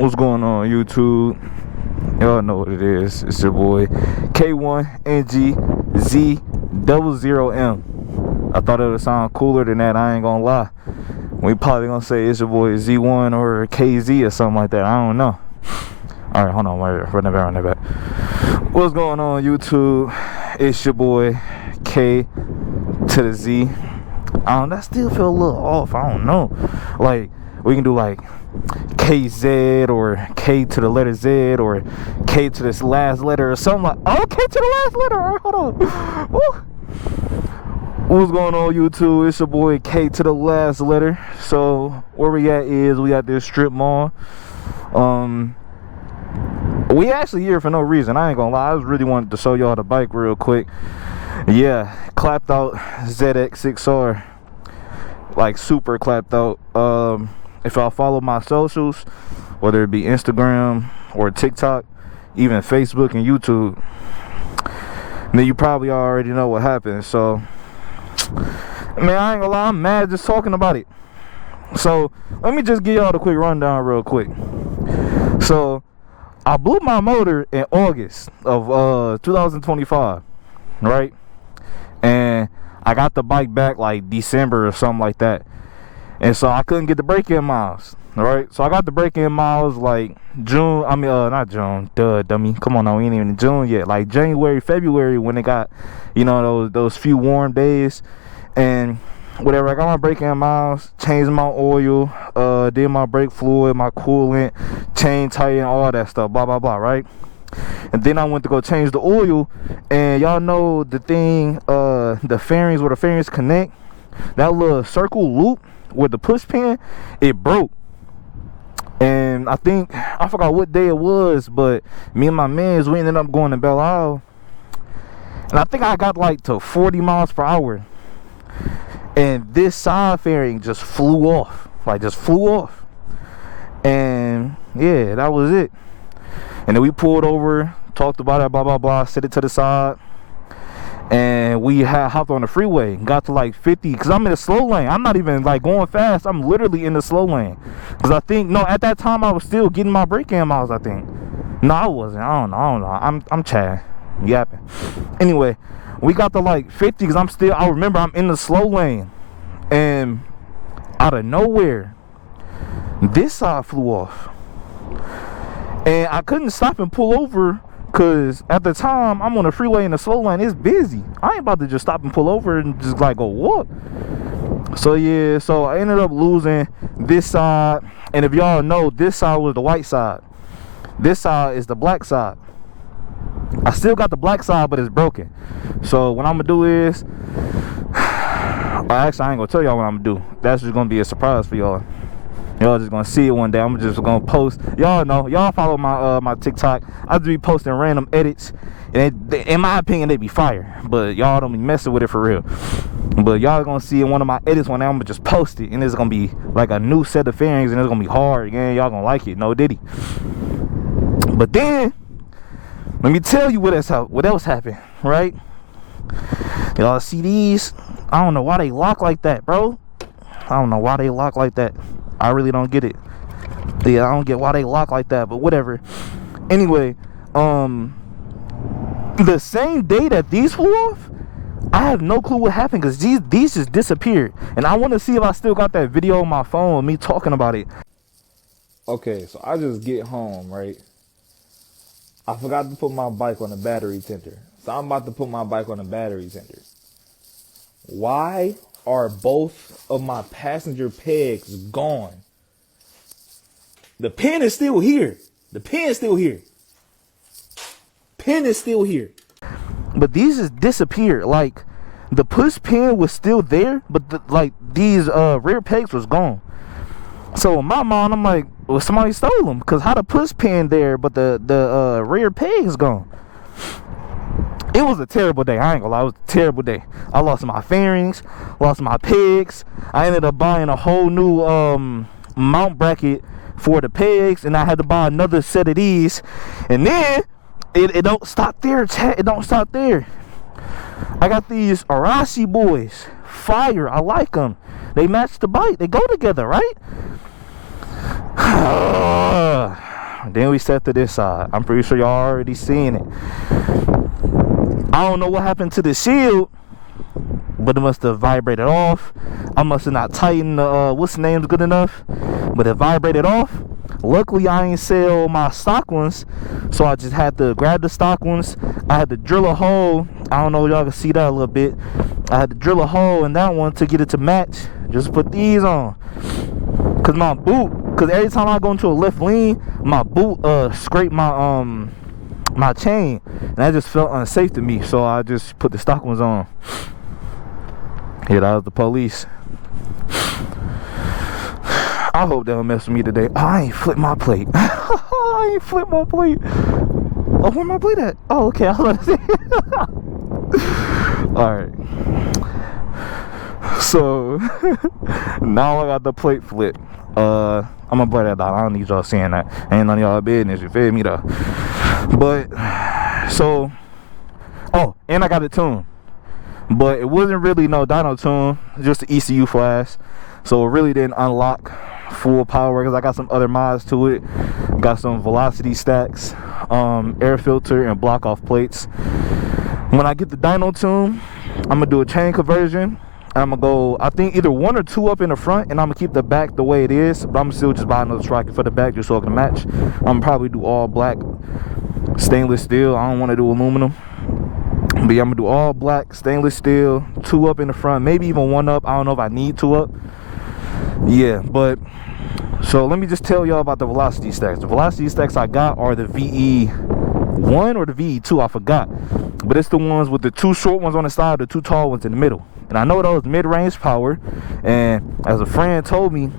What's going on, YouTube? Y'all know what it is. It's your boy K1NGZ00M. I thought it would sound cooler than that. I ain't gonna lie. We probably gonna say it's your boy Z1 or KZ or something like that. I don't know. All right, hold on. Run that back. What's going on, YouTube? It's your boy K to the Z. That still feel a little off. I don't know. Like, we can do like KZ or K to the letter Z or K to this last letter or something like. Oh, K to the last letter. All right, hold on. Woo. What's going on, YouTube? It's your boy K to the last letter. So where we at is we at this strip mall. We actually here for no reason. I ain't gonna lie. I just really wanted to show y'all the bike real quick. Yeah, clapped out ZX6R, like super clapped out. If y'all follow my socials, whether it be Instagram or TikTok, even Facebook and YouTube, then you probably already know what happened. So, man, I ain't gonna lie, I'm mad just talking about it. So, let me just give y'all the quick rundown real quick. So, I blew my motor in August of 2025, right? And I got the bike back like December or something like that. And so I couldn't get the break-in miles, right? So I got the break-in miles like June. Not June. Duh, dummy. Come on now, we ain't even in June yet. Like January, February, when it got, those few warm days. And whatever, I got my break-in miles, changed my oil, did my brake fluid, my coolant, chain tighten, all that stuff, blah, blah, blah, right? And then I went to go change the oil, and y'all know the thing, the fairings, where the fairings connect, that little circle loop with the push pin, it broke. And I forgot what day it was, but me and my mans, we ended up going to Belle Isle, and I think I got like to 40 miles per hour, and this side fairing just flew off, and yeah, that was it. And then we pulled over, talked about it, blah blah blah, set it to the side, and we hopped on the freeway, got to like 50, because I'm in a slow lane. I'm not even like going fast, I'm literally in the slow lane, because at that time I was still getting my break-in miles, I think. No, I wasn't. I don't know. I'm Chad yapping. Anyway, we got to like 50, because I remember I'm in the slow lane, and out of nowhere this side flew off, and I couldn't stop and pull over, because at the time I'm on the freeway in the slow lane, it's busy. I ain't about to just stop and pull over and just like go what. So yeah, so I ended up losing this side, and if y'all know, this side was the white side, this side is the black side. I still got the black side, but it's broken. So what I'm gonna do is, actually I ain't gonna tell y'all what I'm gonna do. That's just gonna be a surprise for y'all. Y'all just gonna see it one day. I'm just gonna post. Y'all know, y'all follow my TikTok. I just be posting random edits, and in my opinion they be fire, but y'all don't be messing with it for real. But y'all gonna see in one of my edits one day, I'm gonna just post it, and it's gonna be like a new set of fairings, and it's gonna be hard. Yeah, y'all gonna like it. No diddy. But then let me tell you what else happened, right? Y'all see these? I don't know why they lock like that, bro. I don't know why they lock like that. I really don't get it. Yeah, I don't get why they lock like that, but whatever. Anyway, the same day that these flew off, I have no clue what happened, because these just disappeared. And I want to see if I still got that video on my phone of me talking about it. Okay, so I just get home, right? I forgot to put my bike on a battery tender. So I'm about to put my bike on a battery tender. Why are both of my passenger pegs gone? The pin is still here. Pin is still here. But these just disappeared. Like, the push pin was still there, but these rear pegs was gone. So in my mind, I'm like, well, somebody stole them, because how the push pin there, but the rear peg is gone. It was a terrible day. I ain't gonna lie, it was a terrible day. I lost my fairings, lost my pegs. I ended up buying a whole new mount bracket for the pegs, and I had to buy another set of these. And then it don't stop there, chat. It don't stop there. I got these Arashi boys, fire. I like them. They match the bike. They go together, right? Then we set to this side. I'm pretty sure y'all already seen it. I don't know what happened to the shield, but it must have vibrated off. I must have not tightened the what's the name's good enough, but it vibrated off. Luckily I ain't sell my stock ones, so I just had to grab the stock ones. I had to drill a hole. I don't know if y'all can see that a little bit. I had to drill a hole in that one to get it to match. Just put these on, cause my boot, cause every time I go into a left lean, my boot scraped my my chain, and that just felt unsafe to me, so I just put the stock ones on. Yeah, that was the police. I hope they don't mess with me today. Oh, I ain't flipped my plate. I ain't flipped my plate. Oh, where my plate at? Oh, okay. I was about to say. Alright. So, now I got the plate flipped. I'm gonna blur that out. I don't need y'all seeing that. Ain't none of y'all business. You feel me, though? But, so. Oh, and I got it tuned. But it wasn't really no dyno tune. Just the ECU flash. So it really didn't unlock full power, because I got some other mods to it. Got some velocity stacks, air filter, and block off plates. When I get the dyno tune, I'm gonna do a chain conversion. I'm gonna go, I think, either 1 or 2 up in the front, and I'm gonna keep the back the way it is, but I'm gonna still just buy another sprocket for the back just so it can match. I'm gonna probably do all black stainless steel. I don't want to do aluminum, but yeah, I'm gonna do all black stainless steel, 2 up in the front, maybe even 1 up. I don't know if I need 2 up. Yeah, but so let me just tell y'all about the velocity stacks. The velocity stacks I got are the VE1 or the VE2, I forgot, but it's the ones with the 2 short ones on the side, the 2 tall ones in the middle. And I know those mid-range power, and as a friend told me,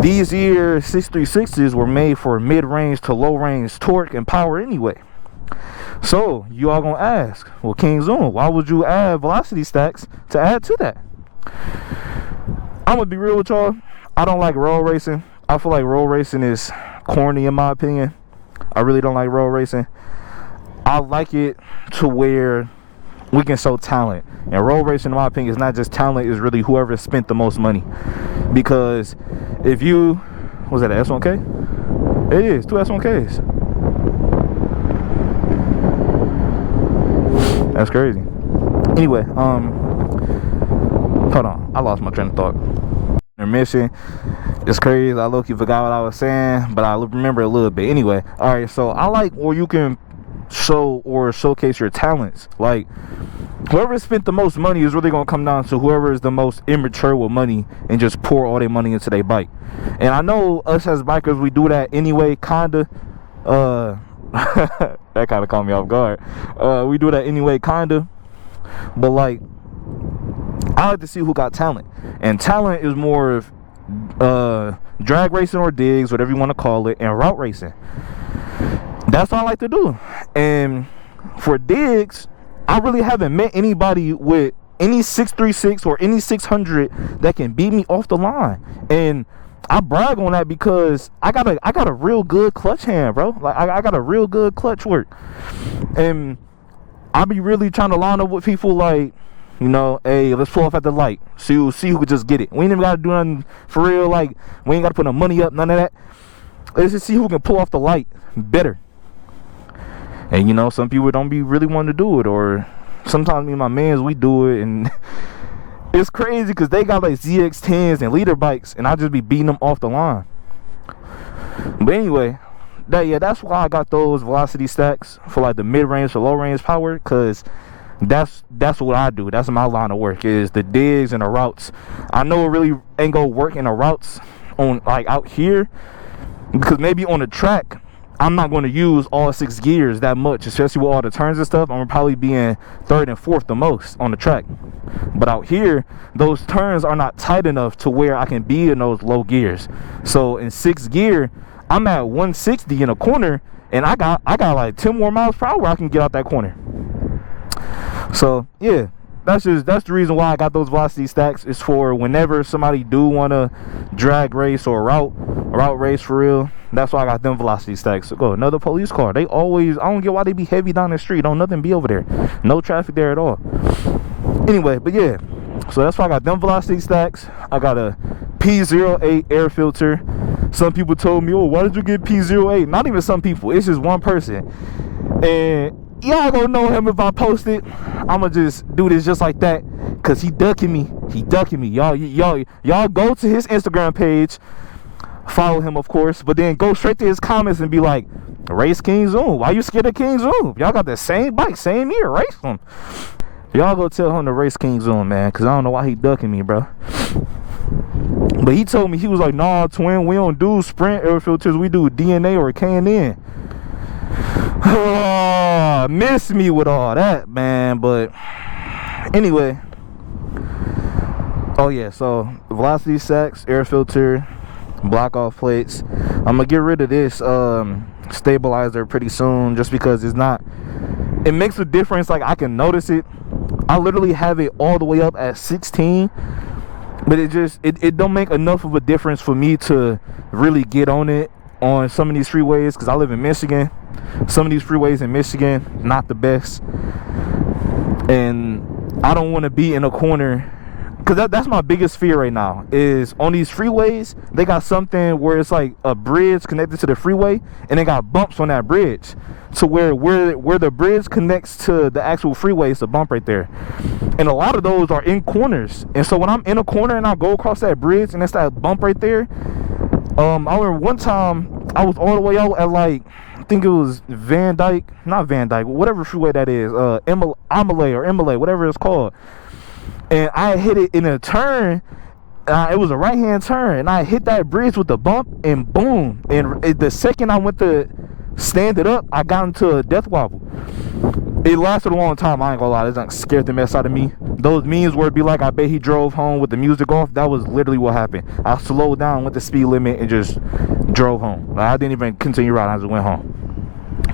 these year 636s were made for mid-range to low-range torque and power anyway. So you all gonna ask, well, King Zoom, why would you add velocity stacks to add to that? I'm gonna be real with y'all. I don't like road racing. I feel like road racing is corny in my opinion. I really don't like road racing. I like it to where we can show talent. And road racing, in my opinion, is not just talent, it's really whoever spent the most money. Because if you, was that an S1K? It is, 2 S1Ks. That's crazy. Anyway, hold on, I lost my train of thought. Intermission. It's crazy. I low-key forgot what I was saying, but I remember a little bit. Anyway, all right. So I like where you can show or showcase your talents. Like whoever spent the most money is really gonna come down to whoever is the most immature with money and just pour all their money into their bike. And I know us as bikers, we do that anyway, kinda. That kind of caught me off guard. We do that anyway, kinda. But like, I like to see who got talent, and talent is more of drag racing or digs, whatever you want to call it, and route racing. That's what I like to do. And for digs, I really haven't met anybody with any 636 or any 600 that can beat me off the line. And I brag on that because I got a real good clutch hand, bro. Like I got a real good clutch work, and I be really trying to line up with people like, you know, hey, let's pull off at the light. See who could just get it. We ain't even gotta do nothing for real. Like we ain't gotta put no money up, none of that. Let's just see who can pull off the light better. And you know, some people don't be really wanting to do it, or sometimes me and my mans, we do it, and it's crazy because they got like ZX10s and leader bikes, and I just be beating them off the line. But anyway, that's why I got those velocity stacks for like the mid-range to low-range power, because that's what I do. That's my line of work, is the digs and the routes. I know it really ain't gonna work in the routes on like out here, because maybe on the track I'm not going to use all 6 gears that much, especially with all the turns and stuff. I'm going to probably be in 3rd and 4th the most on the track. But out here, those turns are not tight enough to where I can be in those low gears. So in 6th gear, I'm at 160 in a corner, and I got like 10 more miles per hour I can get out that corner. So yeah, that's the reason why I got those velocity stacks. Is for whenever somebody do want to drag race or route race for real. That's why I got them velocity stacks. So go, another police car. They always, I don't get why they be heavy down the street. Don't nothing be over there. No traffic there at all. Anyway, but yeah. So that's why I got them velocity stacks. I got a P08 air filter. Some people told me, oh, why did you get P08? Not even some people. It's just one person. And y'all gonna know him if I post it. I'ma just do this just like that. Cause he ducking me. Y'all go to his Instagram page. Follow him, of course. But then go straight to his comments and be like, race King Zoom. Why you scared of King Zoom? Y'all got the same bike, same year. Race him. Y'all go tell him to race King Zoom, man. Cause I don't know why he ducking me, bro. But he told me, he was like, nah, twin, we don't do sprint air filters. We do DNA or K&N. Oh, miss me with all that, man. But anyway. Oh, yeah. So, velocity sacks, air filter, block off plates. I'm going to get rid of this stabilizer pretty soon just because it's not... It makes a difference. Like, I can notice it. I literally have it all the way up at 16. But it don't make enough of a difference for me to really get on it on some of these freeways, because I live in Michigan. Some of these freeways in Michigan, not the best. And I don't want to be in a corner, because that's my biggest fear right now, is on these freeways, they got something where it's like a bridge connected to the freeway, and they got bumps on that bridge. To where the bridge connects to the actual freeway, it's a bump right there. And a lot of those are in corners. And so when I'm in a corner and I go across that bridge and it's that bump right there, I remember one time I was all the way out at, like, I think it was not Van Dyke, whatever freeway that is, Emily, whatever it's called. And I hit it in a turn. It was a right-hand turn, and I hit that bridge with the bump, and boom. And the second I went to stand it up, I got into a death wobble. It lasted a long time, I ain't gonna lie. It like scared the mess out of me. Those memes where it'd be like, I bet he drove home with the music off, that was literally what happened. I slowed down, went the speed limit, and just drove home. Like, I didn't even continue riding, I just went home.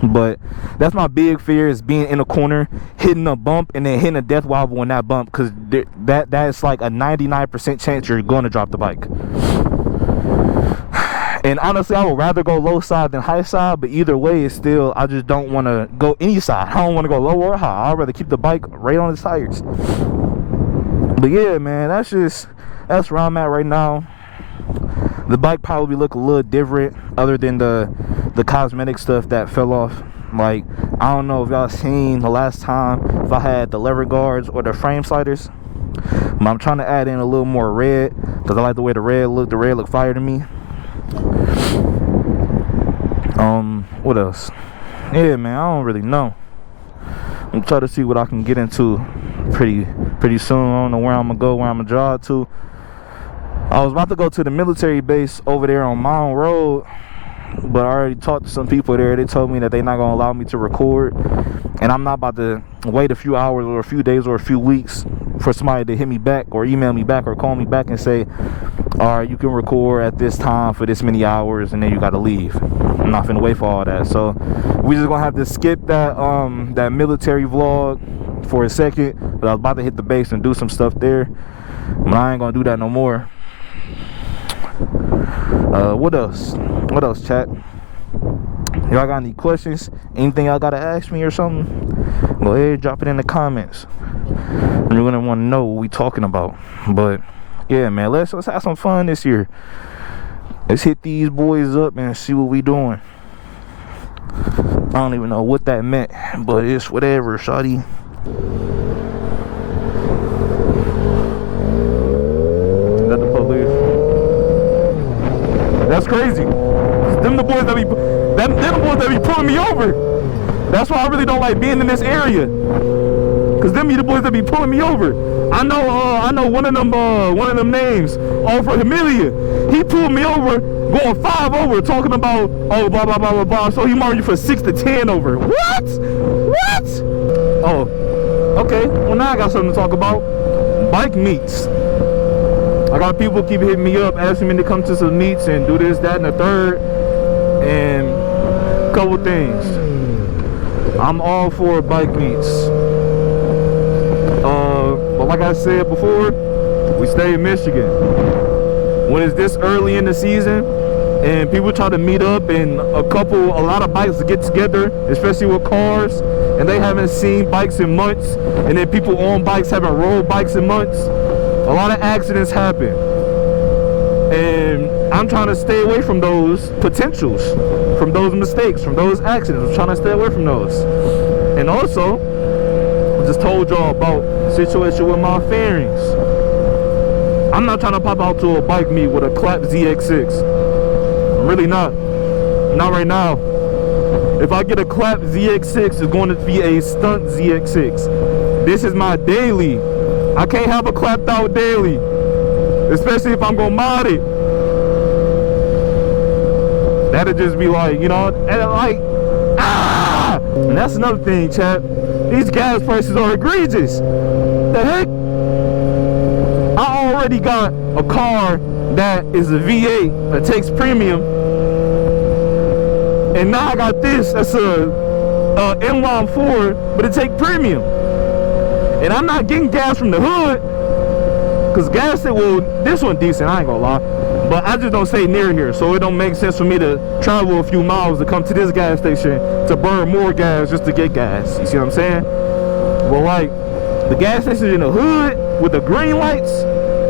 But that's my big fear, is being in a corner, hitting a bump, and then hitting a death wobble on that bump, because that's like a 99% chance you're going to drop the bike. And honestly, I would rather go low side than high side, but either way, it's still, I just don't want to go any side. I don't want to go low or high. I'd rather keep the bike right on the tires. But yeah, man, that's where I'm at right now. The bike probably look a little different, other than the cosmetic stuff that fell off. Like, I don't know if y'all seen the last time if I had the lever guards or the frame sliders. But I'm trying to add in a little more red, because I like the way the red look. The red look fire to me. What else? Yeah, man, I don't really know. I'm trying to see what I can get into pretty soon. I don't know where I'm gonna go, where I'm gonna drive to. I was about to go to the military base over there on Mound Road, but I already talked to some people there. They told me that they're not gonna allow me to record, and I'm not about to wait a few hours or a few days or a few weeks for somebody to hit me back or email me back or call me back and say, all right, you can record at this time for this many hours, and then you gotta leave. I'm not finna wait for all that. So we just gonna have to skip that that military vlog for a second. But I was about to hit the base and do some stuff there, but I ain't gonna do that no more. What else, chat? Y'all got any questions? Anything y'all gotta ask me or something? Go ahead, drop it in the comments. You're gonna want to know what we talking about. But yeah, man, let's have some fun this year. Let's hit these boys up and see what we doing. I don't even know what that meant, but it's whatever, shawty. Is that the police? That's crazy. Them the boys that be pulling me over. That's why I really don't like being in this area. Cause them be the boys that be pulling me over. I know one of them names, for Amelia. He pulled me over, going 5 over, talking about, oh, blah, blah, blah, blah, blah. So he marked you for 6 to 10 over. What? Oh, okay. Well, now I got something to talk about. Bike meets. I got people keep hitting me up, asking me to come to some meets and do this, that, and the third, and a couple things. I'm all for bike meets. But like I said before, we stay in Michigan. When it's this early in the season and people try to meet up and a lot of bikes get together, especially with cars, and they haven't seen bikes in months, and then people on bikes haven't rode bikes in months, a lot of accidents happen. And I'm trying to stay away from those potentials, from those mistakes, from those accidents. I'm trying to stay away from those. And also, I just told y'all about the situation with my fairings. I'm not trying to pop out to a bike meet with a clap ZX6. I'm really not. Not right now. If I get a clap ZX6, it's going to be a stunt ZX6. This is my daily. I can't have a clapped out daily, especially if I'm gonna mod it. That'll just be like, you know, and like, ah! And that's another thing, chat. These gas prices are egregious. The heck? I already got a car that is a V8 that takes premium, and now I got this that's a M4, but it takes premium. And I'm not getting gas from the hood, because gas, well, this one decent, I ain't gonna lie, but I just don't stay near here, so it don't make sense for me to travel a few miles to come to this gas station to burn more gas just to get gas. You see what I'm saying? Well, like, the gas stations in the hood with the green lights,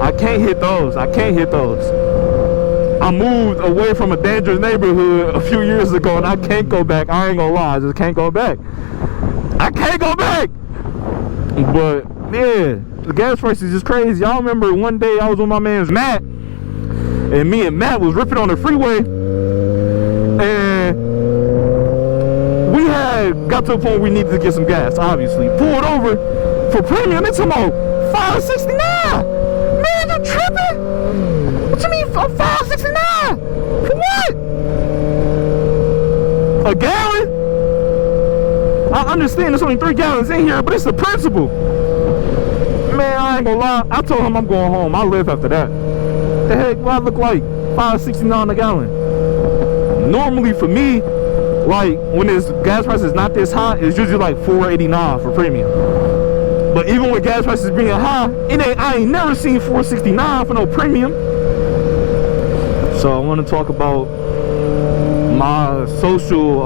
I can't hit those. I can't hit those. I moved away from a dangerous neighborhood a few years ago, and I can't go back. I ain't gonna lie, I just can't go back. I can't go back. But yeah, the gas price is just crazy. Y'all remember one day I was with my man's Matt, and me and Matt was ripping on the freeway, and we had got to a point where we needed to get some gas. Obviously, pulled over for premium. It's about $5.69. Man, you tripping? What you mean $5.69? For what? A gallon? I understand there's only 3 gallons in here, but it's the principle. Man, I ain't gonna lie. I told him I'm going home. I'll live after that. The heck, what I look like? $5.69 a gallon. Normally for me, like when this gas price is not this high, it's usually like $4.89 for premium. But even with gas prices being high, I ain't never seen $4.69 for no premium. So I want to talk about my social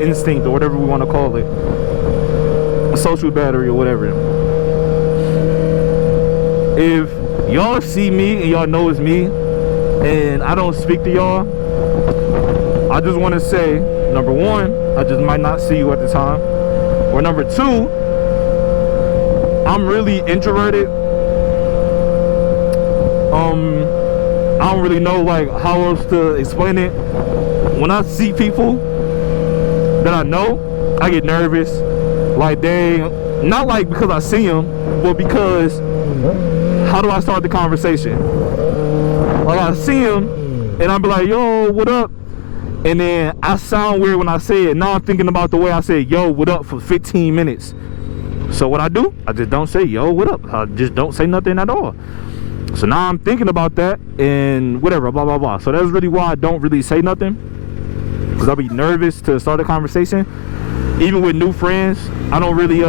instinct, or whatever we want to call it, social battery or whatever. If y'all see me and y'all know it's me and I don't speak to y'all, I just want to say, number one, I just might not see you at the time, or number two, I'm really introverted. I don't really know like how else to explain it. When I see people that I know, I get nervous. Like not like because I see them, but because how do I start the conversation? Like I see them and I'll be like, yo, what up? And then I sound weird when I say it. Now I'm thinking about the way I said, yo, what up, for 15 minutes. So what I do, I just don't say, yo, what up? I just don't say nothing at all. So now I'm thinking about that and whatever, blah, blah, blah. So that's really why I don't really say nothing, because I'll be nervous to start a conversation. Even with new friends, I don't really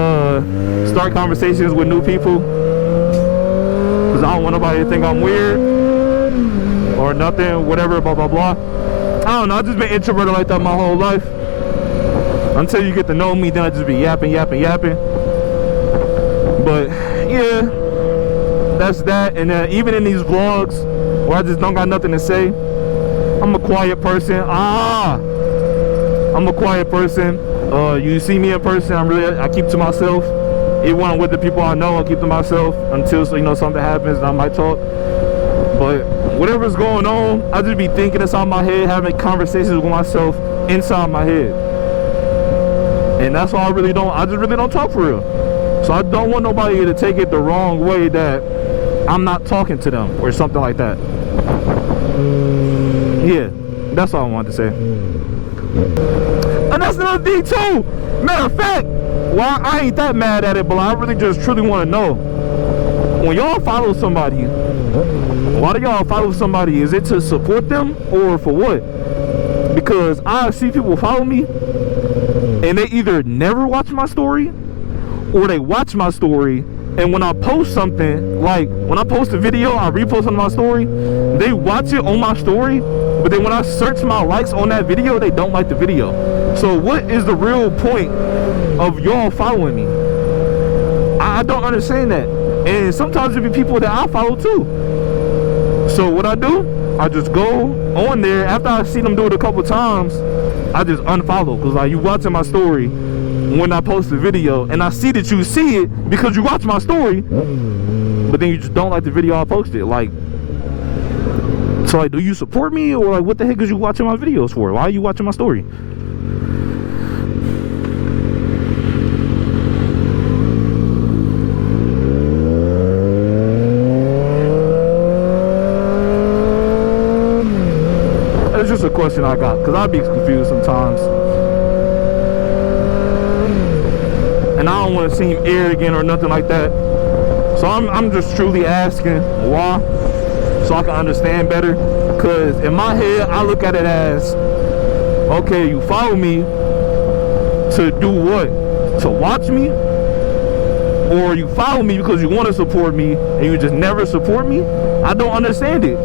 start conversations with new people, because I don't want nobody to think I'm weird or nothing, whatever, blah, blah, blah. I don't know, I've just been introverted like that my whole life. Until you get to know me, then I just be yapping. But yeah, that's that. And even in these vlogs where I just don't got nothing to say, I'm a quiet person. I'm a quiet person. You see me in person, I keep to myself. Even when I'm with the people I know, I keep to myself until something happens and I might talk. But whatever's going on, I just be thinking inside my head, having conversations with myself inside my head. And that's why I just really don't talk for real. So I don't want nobody to take it the wrong way that I'm not talking to them or something like that. Yeah, that's all I wanted to say. And that's another thing too. Matter of fact, well, I ain't that mad at it, but I really just truly want to know, when y'all follow somebody, why do y'all follow somebody? Is it to support them or for what? Because I see people follow me and they either never watch my story or they watch my story, and when I post something, like when I post a video, I repost on my story, they watch it on my story, but then when I search my likes on that video, they don't like the video. So what is the real point of y'all following me? I don't understand that. And sometimes it be people that I follow too. So what I do, I just go on there. After I see them do it a couple times, I just unfollow. Because like, you watching my story when I post the video, and I see that you see it because you watch my story, but then you just don't like the video I posted. Like, so like, do you support me, or like, what the heck is you watching my videos for? Why are you watching my story? It's just a question I got, because I be confused sometimes. And I don't want to seem arrogant or nothing like that. So I'm just truly asking why, so I can understand better. Because in my head, I look at it as, okay, you follow me to do what? To watch me? Or you follow me because you want to support me and you just never support me? I don't understand it.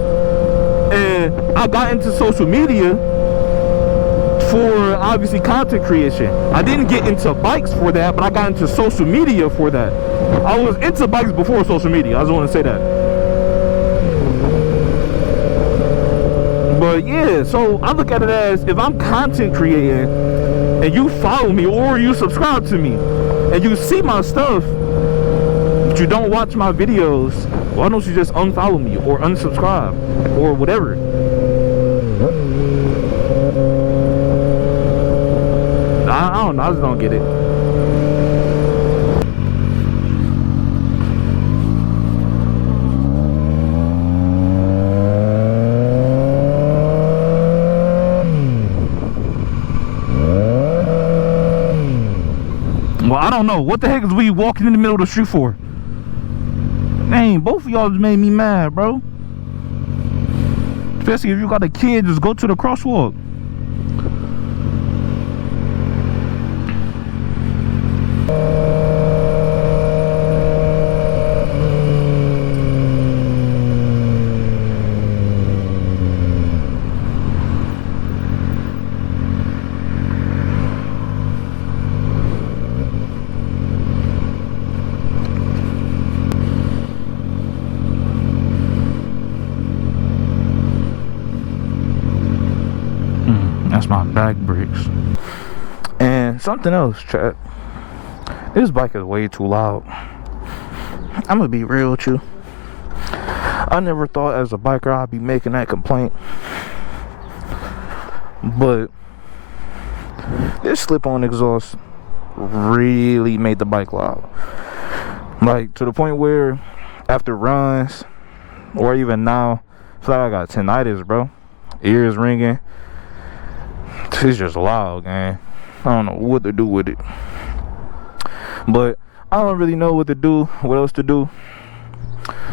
And I got into social media for obviously content creation. I didn't get into bikes for that, but I got into social media for that. I was into bikes before social media. I just want to say that. But yeah, so I look at it as, if I'm content creating and you follow me or you subscribe to me and you see my stuff, but you don't watch my videos, why don't you just unfollow me or unsubscribe or whatever? I don't know, I just don't get it. Well, I don't know. What the heck is we walking in the middle of the street for? Dang, both of y'all just made me mad, bro. Especially if you got a kid, just go to the crosswalk. That's my back brakes. And something else, chat. This bike is way too loud. I'm gonna be real with you. I never thought as a biker I'd be making that complaint. But this slip-on exhaust really made the bike loud. Like, to the point where after runs, or even now, I feel like I got tinnitus, bro. Ears ringing. It's just loud, man. I don't know what to do with it. But I don't really know what to do, what else to do.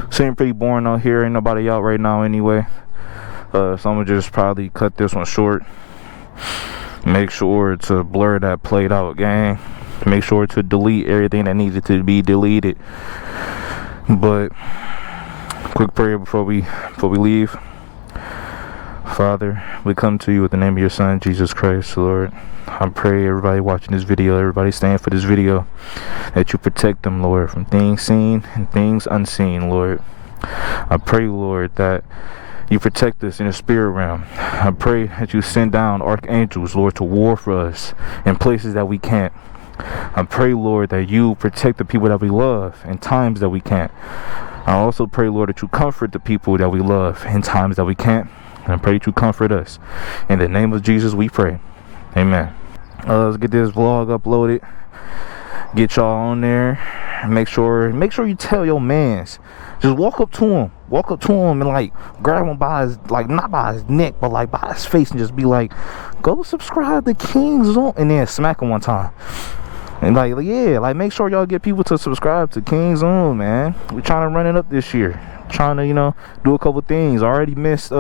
Seem pretty boring out here. Ain't nobody out right now anyway. So I'm gonna just probably cut this one short. Make sure to blur that played out, gang. Make sure to delete everything that needed to be deleted. But quick prayer before we leave. Father, we come to you with the name of your son, Jesus Christ, Lord. I pray everybody watching this video, everybody staying for this video, that you protect them, Lord, from things seen and things unseen, Lord. I pray, Lord, that you protect us in the spirit realm. I pray that you send down archangels, Lord, to war for us in places that we can't. I pray, Lord, that you protect the people that we love in times that we can't. I also pray, Lord, that you comfort the people that we love in times that we can't. And I pray that you comfort us. In the name of Jesus, we pray. Amen. Let's get this vlog uploaded. Get y'all on there. Make sure you tell your mans. Just walk up to him and like grab him by his, like, not by his neck, but like by his face, and just be like, go subscribe to King Zone, and then smack him one time. And like, yeah, like, make sure y'all get people to subscribe to King Zone, man. We trying to run it up this year. Trying to, you know, do a couple things. I already missed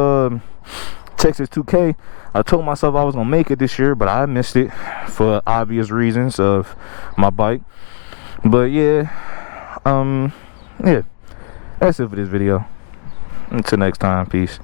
Texas 2K. I told myself I was gonna make it this year, but I missed it for obvious reasons of my bike. But yeah, yeah, that's it for this video. Until next time, peace.